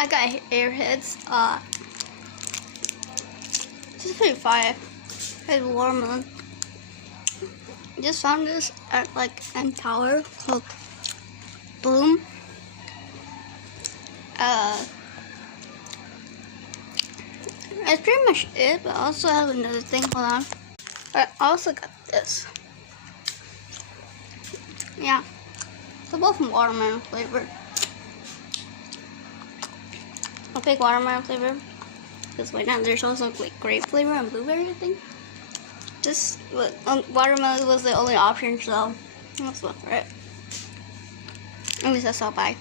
I got Airheads. This is pretty fire. It's watermelon. Just found this at like Empower called Bloom. That's pretty much it, but I also have another thing. Hold on. I also got this. Yeah. They're both watermelon flavored. I'll pick watermelon flavor. Because right now there's also like grape flavor and blueberry, I think. This watermelon was the only option, so that's what for it. At least that's all. Bye.